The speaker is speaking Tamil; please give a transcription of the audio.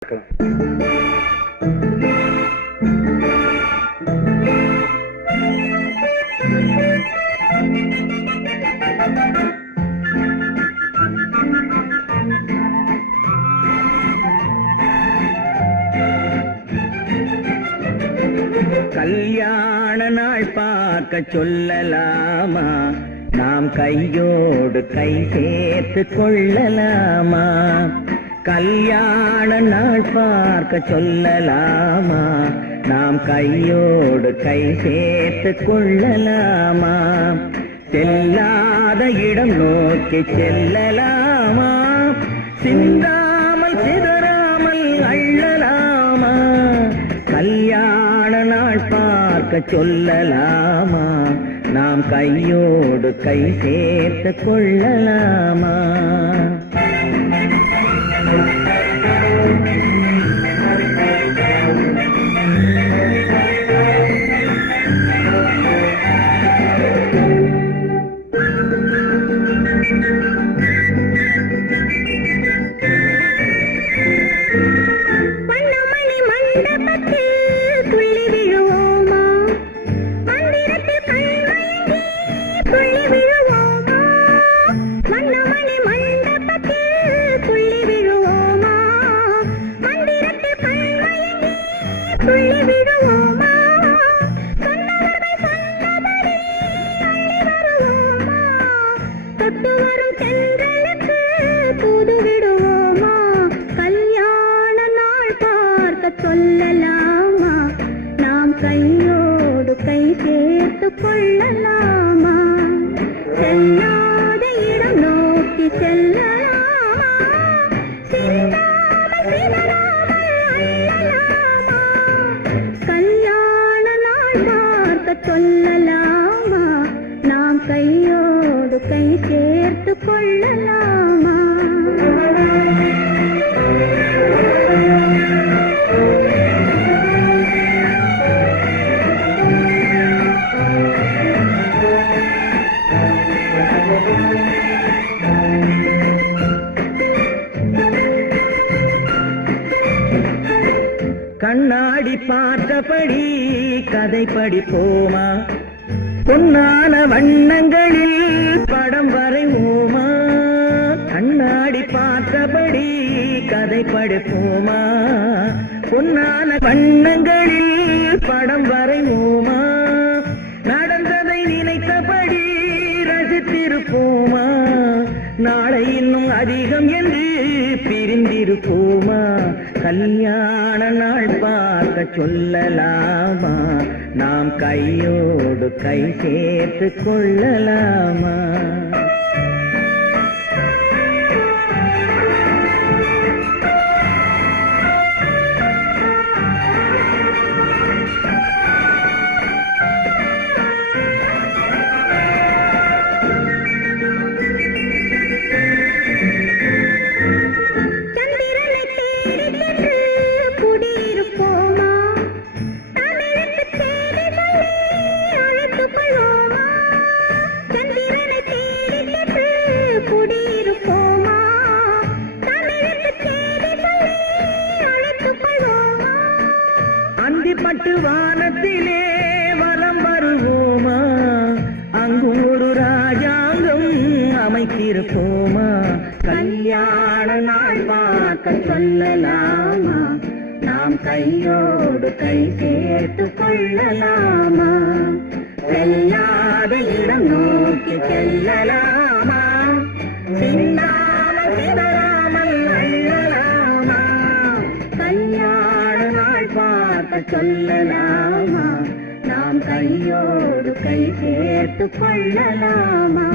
கல்யாண நாள் பார்க்க சொல்லலாமா, நாம் கையோடு கை சேர்த்து கொள்ளலாமா? கல்யாண நாள் பார்க்க சொல்லலாமா, நாம் கையோடு கை சேர்த்து கொள்ளலாமா? செல்லாத இடம் நோக்கி செல்லலாமா, சிந்தாமல் சிதறாமல் அள்ளலாமா? கல்யாண நாள் பார்க்க சொல்லலாமா, நாம் கையோடு கை சேர்த்து கொள்ளலாமா? சொல்லலாமா, நாம் கையோடு கை சேர்த்து கொள்ளலாமா? செல்லாத இடம் நோக்கி செல்லலாமா, சிந்தாமல் சிதறாமல் அள்ளலாமா? கல்யாண நாள் பார்க்க சொல்லலாமா, நாம் கையோடு கை சேர்த்து கொள்ளலாமா? கண்ணாடி பார்த்தபடி கதை படிப்போமா, பொன்னான வண்ணங்களில் படம் வரைவோமா? கண்ணாடி பார்த்தபடி கதை படிப்போமா, பொன்னான வண்ணங்களில் படம் வரைவோமா? நடந்ததை நினைத்தபடி ரசித்திருப்போமா, நாளை இன்னும் அதிகம் என்று பிரிந்திருப்போமா? கல்யாண நாள் பார்க்க சொல்லலாமா, நாம் கையோடு கை சேர்த்து கொள்ளலாமா? அந்திப்பட்டு வானத்திலே வலம் வருவோமா, அங்கும் ஒரு ராஜாங்கம் அமைத்திருப்போமா? கல்யாண நாள் பார்க்க சொல்லலாமா, நாம் கையோடு கை சேர்த்து கொள்ளலாமா? செல்லாத இடம் நோக்கி செல்லலாமா, சிந்தாமல் சிதறாமல் அள்ளலாமா? கல்யாண நாள் பார்க்க சொல்லலாமா, நாம் கையோடு கை சேர்த்து கொள்ளலாமா?